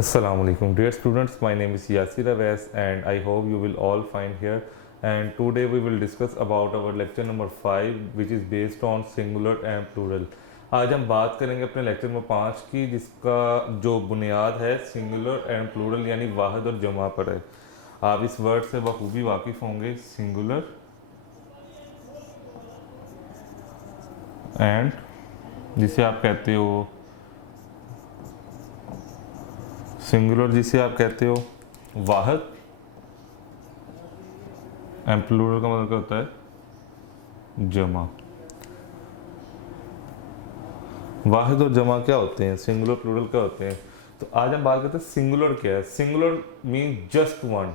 Assalamualaikum dear students, my name is Yasir Awais and I hope you will all find here, and today we will discuss about our lecture number 5 which is based on singular and plural. आज हम बात करेंगे अपने lecture number 5 की, जिसका जो बुनियाद है सिंगुलर एंड प्लूरल यानी वाहिद और जमा पर है। आप इस वर्ड से बखूबी वाकिफ होंगे, सिंगुलर एंड जिसे आप कहते हो सिंगुलर, जिसे आप कहते हो वाहिद, एंड प्लूरल का मतलब क्या होता है जमा। वाहिद और जमा क्या होते हैं, सिंगुलर प्लूरल क्या होते हैं। तो आज हम बात करते हैं सिंगुलर क्या है। सिंगुलर मीन जस्ट वन,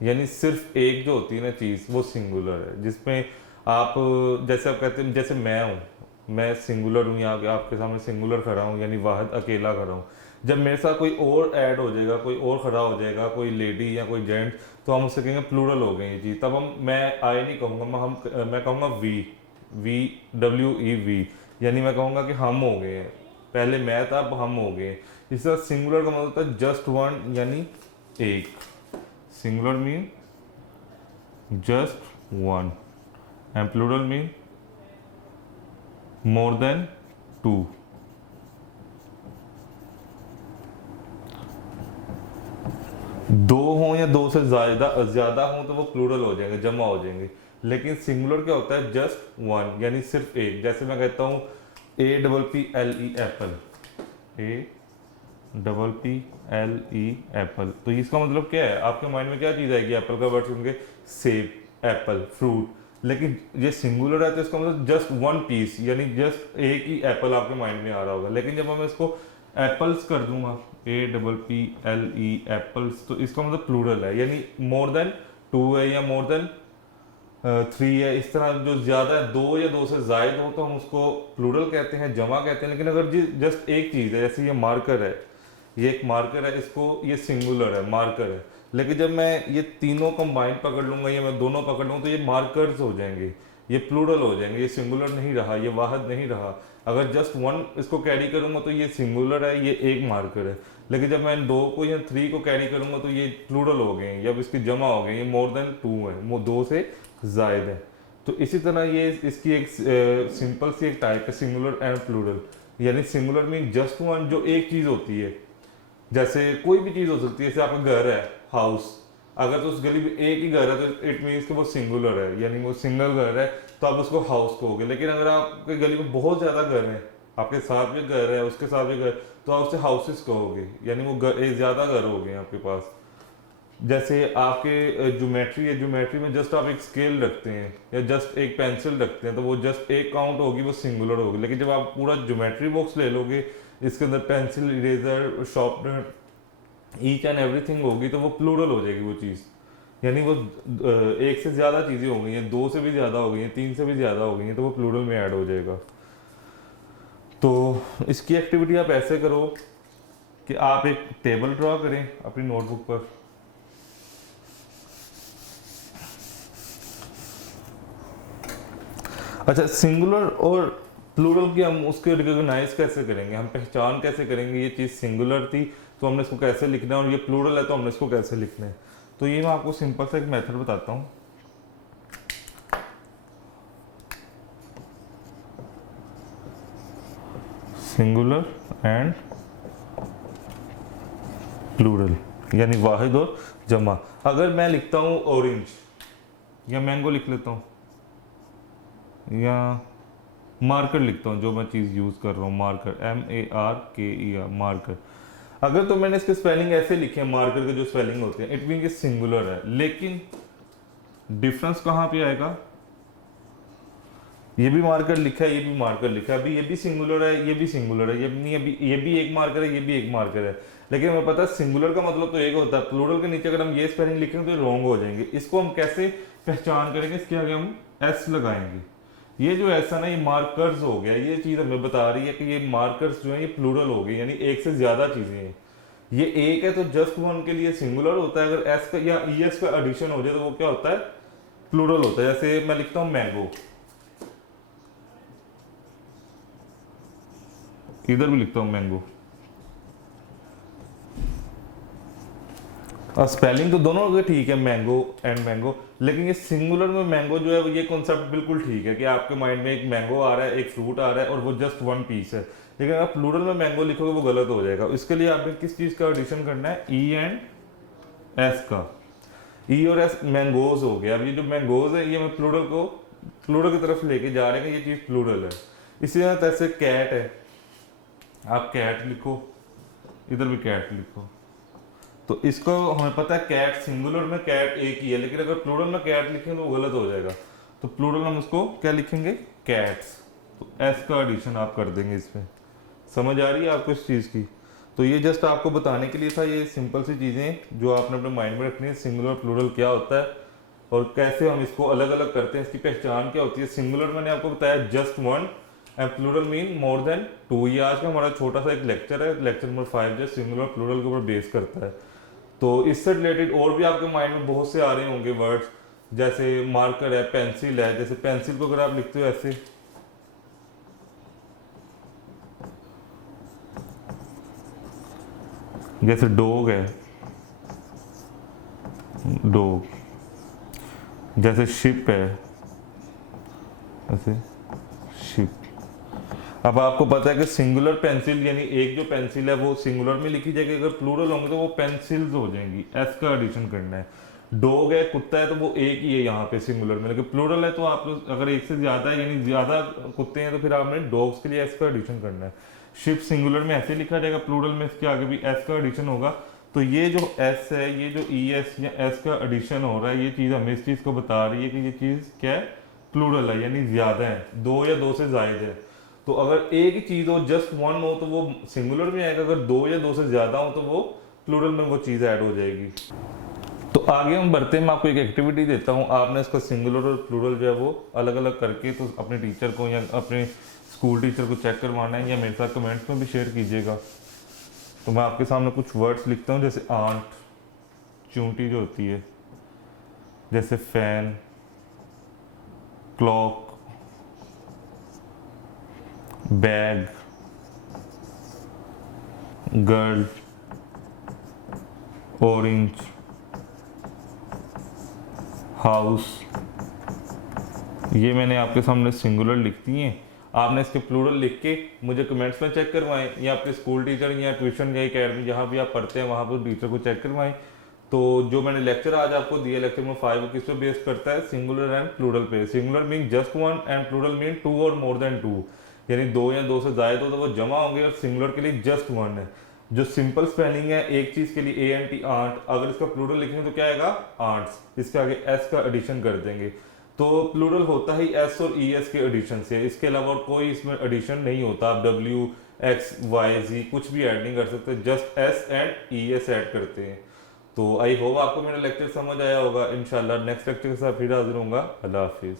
यानी सिर्फ एक जो होती है ना चीज़, वो सिंगुलर है। जिसमें आप जैसे आप कहते हैं, जैसे मैं हूँ, मैं सिंगुलर हूँ, यहाँ आपके सामने सिंगुलर खड़ा हूँ यानी वाहिद अकेला खड़ा हूँ। जब मेरे साथ कोई और ऐड हो जाएगा, कोई और खड़ा हो जाएगा, कोई लेडी या कोई जेंट्स, तो हम उससे कहेंगे प्लूरल हो गए ये चीज़। तब मैं आई नहीं कहूँगा, मैं कहूँगा वी, यानी मैं कहूँगा कि हम हो गए हैं। पहले मैं था, अब हम हो गए। इस तरह सिंगुलर का मतलब होता है जस्ट वन, यानी एक। Singular mean just one and plural mean more than two. दो हों या दो से ज्यादा हों तो वो प्लूरल हो जाएंगे, जमा हो जाएंगे। लेकिन सिंगुलर क्या होता है, जस्ट वन, यानी सिर्फ एक। जैसे मैं कहता हूँ APPLE एप्पल, APPLE एप्पल, तो इसका मतलब क्या है, आपके माइंड में क्या चीज़ आएगी एप्पल का वर्ड सुन के, सेब, एप्पल, फ्रूट। लेकिन ये सिंगुलर है तो इसका मतलब जस्ट वन पीस, यानी जस्ट एक ही एप्पल आपके माइंड में आ रहा होगा। लेकिन जब मैं इसको एप्पल्स कर दूंगा, APPLE एप्पल्स, तो इसका मतलब प्लूरल है, यानी मोर देन टू है या मोर देन थ्री है। इस तरह जो ज्यादा है, दो या दो से जायद हो, तो हम उसको प्लूरल कहते हैं, जमा कहते हैं। लेकिन अगर जी जस्ट एक चीज है, जैसे ये मार्कर है, ये एक मार्कर है, इसको ये सिंगुलर है, मार्कर है। लेकिन जब मैं ये तीनों कंबाइन पकड़ लूंगा या मैं दोनों पकड़ लूंगा, तो ये मार्कर्स हो जाएंगे, ये प्लूरल हो जाएंगे, ये सिंगुलर नहीं रहा, ये वाहिद नहीं रहा। अगर जस्ट वन इसको कैरी करूंगा तो ये सिंगुलर है, ये एक मार्कर है। लेकिन जब मैं दो को या थ्री को कैरी करूंगा तो ये प्लूरल हो गए, या इसकी जमा हो गई, ये मोर देन टू है, वो दो से जायद है। तो इसी तरह ये इसकी एक सिंपल सी एक टाइप है, सिंगुलर एंड प्लूरल। यानी सिंगुलर मीन जस्ट वन, जो एक चीज होती है। जैसे कोई भी चीज हो सकती है, जैसे आपका घर है, हाउस, अगर तो उस गली में एक ही घर है तो इट मीन्स कि वो सिंगुलर है, यानी वो सिंगल घर है, तो आप उसको हाउस कहोगे। लेकिन अगर आपके गली में बहुत ज्यादा घर है, आपके साथ भी घर है, उसके साथ भी घर, तो आप उसे हाउसेस कहोगे, यानी वो घर, एक ज्यादा घर हो गए आपके पास। जैसे आपके ज्योमेट्री है, ज्योमेट्री में जस्ट आप एक स्केल रखते हैं या जस्ट एक पेंसिल रखते हैं, तो वो जस्ट एक काउंट होगी, वो सिंगुलर होगी। लेकिन जब आप पूरा ज्योमेट्री बॉक्स ले लोगे, इसके अंदर pencil, eraser, sharpener, each and everything होगी, तो वो प्लूरल हो जाएगी वो चीज़। यानी वो एक से ज़्यादा चीज़ें हो गई हैं, दो से भी ज़्यादा हो गई हैं, तीन से भी ज़्यादा हो गई हैं, तो वो प्लूरल में ऐड हो जाएगा। तो इसकी एक्टिविटी आप ऐसे करो कि आप एक टेबल ड्रॉ करें अपनी नोटबुक पर। अच्छा, सिंगुलर और प्लूरल की हम उसके रिकॉग्नाइज कैसे करेंगे, हम पहचान कैसे करेंगे ये चीज़ सिंगुलर थी तो हमने इसको कैसे लिखना है, और ये प्लूरल है तो हमने इसको कैसे लिखना है। तो ये मैं आपको सिंपल सा एक मेथड बताता हूँ। सिंगुलर एंड प्लूरल यानी वाहिद और जमा। अगर मैं लिखता हूँ ऑरेंज या मैंगो लिख लेता हूँ, या मार्कर लिखता हूँ, जो मैं चीज़ यूज़ कर रहा हूँ, मार्कर, MARKER, मार्कर। अगर तो मैंने इसके स्पेलिंग ऐसे लिखे हैं, मार्कर के जो स्पेलिंग होते हैं, इट मीन कि सिंगुलर है। लेकिन डिफरेंस कहाँ पे आएगा, ये भी मार्कर लिखा है, ये भी मार्कर लिखा है, अभी ये भी सिंगुलर है, ये भी सिंगुलर है, ये नहीं, अभी ये भी एक मार्कर है, ये भी एक मार्कर है। लेकिन हमें पता है सिंगुलर का मतलब तो एक होता है, प्लूरल के नीचे अगर हम ये स्पेलिंग लिखेंगे तो रॉन्ग हो जाएंगे। इसको हम कैसे पहचान करेंगे, इसके आगे हम S लगाएंगे। ये जो ऐसा ना, ये मार्कर्स हो गया, ये चीज हमें बता रही है कि ये मार्कर्स जो है ये प्लूरल हो गई, यानी एक से ज्यादा चीजें हैं। ये एक है तो जस्ट वन के लिए सिंगुलर होता है, अगर एस का या ES का एडिशन हो जाए तो वो क्या होता है, प्लूरल होता है। जैसे मैं लिखता हूं मैंगो, इधर भी लिखता हूं मैंगो, स्पेलिंग तो दोनों के ठीक है, मैंगो एंड मैंगो, लेकिन ये सिंगुलर में मैंगो जो है ये कॉन्सेप्ट बिल्कुल ठीक है कि आपके माइंड में एक मैंगो आ रहा है, एक फ्रूट आ रहा है और वो जस्ट वन पीस है। लेकिन अगर प्लूरल में मैंगो लिखोगे वो गलत हो जाएगा। इसके लिए आपने किस चीज़ का एडिशन करना है, ई एंड एस का। ई और एस मैंगोज हो गया। अब ये जो मैंगोज है ये मैं प्लूरल की तरफ लेके जा रहे हैं, ये चीज़ प्लूरल है। इसी तरह से कैट है, आप कैट लिखो, इधर भी कैट लिखो। तो इसको हमें पता है कैट सिंगुलर में कैट एक ही है, लेकिन अगर प्लूरल में कैट लिखेंगे तो वो गलत हो जाएगा। तो प्लूरल हम उसको क्या लिखेंगे, कैट्स। तो एस का एडिशन आप कर देंगे इसमें। समझ आ रही है आपको इस चीज़ की? तो ये जस्ट आपको बताने के लिए था, ये सिंपल सी चीज़ें जो आपने अपने माइंड में रखनी है। सिंगुलर प्लूरल क्या होता है और कैसे हम इसको अलग अलग करते हैं, इसकी पहचान क्या होती है। सिंगुलर मैंने आपको बताया just one, and plural mean more than two. ये आज का हमारा छोटा सा एक लेक्चर है, लेक्चर नंबर 5 जो सिंगुलर प्लूरल के ऊपर बेस करता है। तो इससे रिलेटेड और भी आपके माइंड में बहुत से आ रहे होंगे वर्ड्स, जैसे मार्कर है, पेंसिल है। जैसे पेंसिल को अगर आप लिखते हो ऐसे, जैसे डॉग है, डॉग। जैसे शिप है, ऐसे शिप। अब आपको पता है कि सिंगुलर पेंसिल यानी एक जो पेंसिल है वो सिंगुलर में लिखी जाएगी, अगर प्लूरल होंगे तो वो पेंसिल्स हो जाएंगी। एस का एडिशन करना है। डॉग है, कुत्ता है, तो वो एक ही है यहाँ पे सिंगुलर में, लेकिन प्लूरल है तो आप अगर एक से ज्यादा है यानी ज्यादा कुत्ते हैं तो फिर आपने डॉग्स के लिए एस का एडिशन करना है। शिप सिंगुलर में ऐसे लिखा जाएगा, प्लूरल में इसके आगे भी एस का एडिशन होगा। तो ये जो एस है, ये जो ई एस या एस का एडिशन हो रहा है, ये चीज हमें इस चीज को बता रही है कि ये चीज क्या है, प्लूरल है, यानी ज्यादा है, दो या दो से ज्यादा है। तो अगर एक ही चीज हो, जस्ट वन हो, तो वो सिंगुलर में आएगा। अगर दो या दो से ज्यादा हो तो वो प्लूरल में वो चीज ऐड हो जाएगी। तो आगे हम बढ़ते हैं, मैं आपको एक एक्टिविटी देता हूँ। आपने इसका सिंगुलर और प्लूरल जो है वो अलग अलग करके तो अपने टीचर को या अपने स्कूल टीचर को चेक करवाना है, या मेरे साथ कमेंट्स में भी शेयर कीजिएगा। तो मैं आपके सामने कुछ वर्ड्स लिखता हूँ, जैसे आंट, चूंटी जो होती है, जैसे fan, clock, bag, girl, orange, house. ये मैंने आपके सामने सिंगुलर लिख दिए हैं। आपने इसके प्लूरल लिख के मुझे कमेंट्स में चेक करवाएं, या आपके स्कूल टीचर या ट्यूशन या अकेडमी जहाँ भी आप पढ़ते हैं वहाँ पर टीचर को चेक करवाएं। तो जो मैंने लेक्चर आज आपको दिया, लेक्चर नंबर 5, किस पे बेस करता है, सिंगुलर एंड प्लूरल पे। Singular mean just one and plural mean two और मोर देन टू, यानी दो या दो से ज्यादा हो तो वो जमा होंगे, और सिंगुलर के लिए जस्ट वन है। जो सिंपल स्पेलिंग है एक चीज के लिए ANT आंट, अगर इसका प्लूरल लिखेंगे तो क्या आएगा, आंट्स। इसके आगे एस का एडिशन कर देंगे। तो प्लूरल होता ही एस और ES के एडिशन से, इसके अलावा और कोई इसमें एडिशन नहीं होता। आप W, X, Y, Z कुछ भी ऐड नहीं कर सकते, just S and ES add करते हैं। तो आई होप आपको मेरा लेक्चर समझ आया होगा। इंशाल्लाह नेक्स्ट लेक्चर के साथ फिर हाजिर होऊंगा। अल्लाह हाफिज।